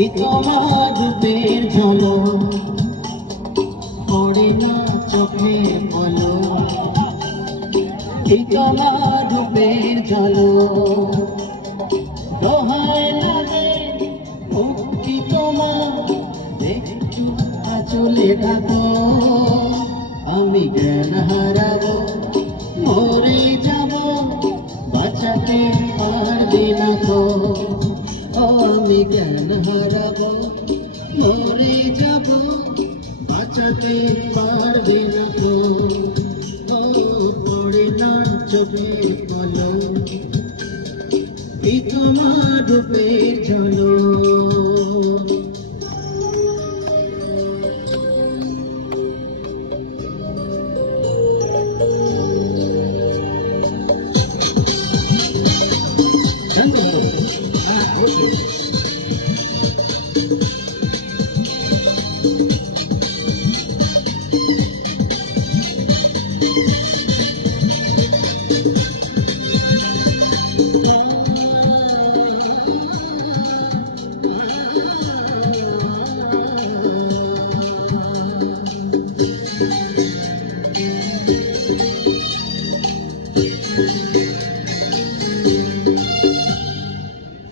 এই তোমার রূপের ঝলক পড়ে না চোখের পলক, এই তোমার রূপের ঝলক দোহায় লাগে মুক্তি তোমার একটু আঁচলে ঢাকো। আমি জ্ঞান হারাবো, মরে যাব, বাঁচাতে পারবে না তো। ও আমি জ্ঞান হারাবো, মরে যাব, বাঁচাতে পারবে না তো। ও পড়ে না চোখের পলক, এই তোমার রূপের ঝলক।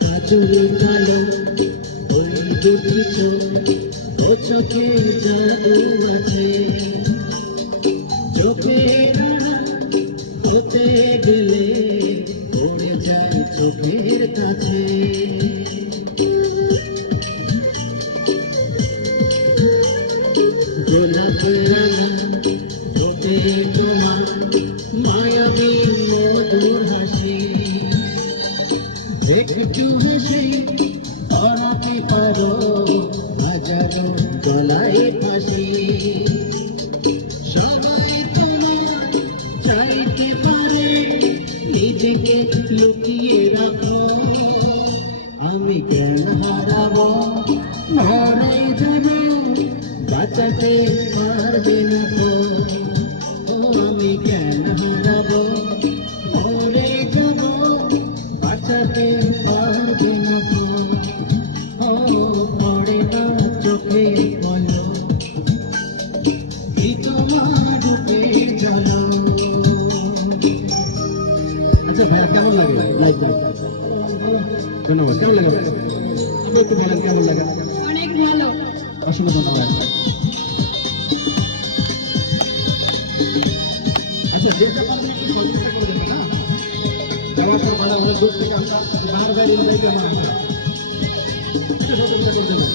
কাজলে কালো ওই দুটি চোখ, ও চোখে জাদু আছে। চোখের হতে গেলে পড়ে যায় চোখের কাছে। গোলাপের ঠোঁটে তোমার মায়াবী মধুর হাসি, একটু হেসে ধরাতে পারো হাজারো গলায় ফাঁসি। সবাই তোমার চাইতে পারে, নিজেকে লুকিয়ে রাখো। আমি জ্ঞান হারাবো, মরে যাব, বাঁচাতে পারবে না তো। ও আমি জ্ঞান হারাবো, মরে যাব, বাঁচাতে পারবে না তো। ও পড়ে না চোখে পলক, এই তোমার রূপের ঝলক। আচ্ছা ভাইয়া কেমন লাগে লাইভ? ধন্যবাদ। কেমন লাগে আপনি একটু বলেন কেমন লাগে? অনেক ভালো। অসংখ্য ধন্যবাদ। আচ্ছা যেটা পারবেন একটু সতর্কতা করে দেবেন না, যাওয়ার পর ভাড়া অনেক দূর থেকে আমরা বারবার এনে একটু সতর্কতা করে দেবেন।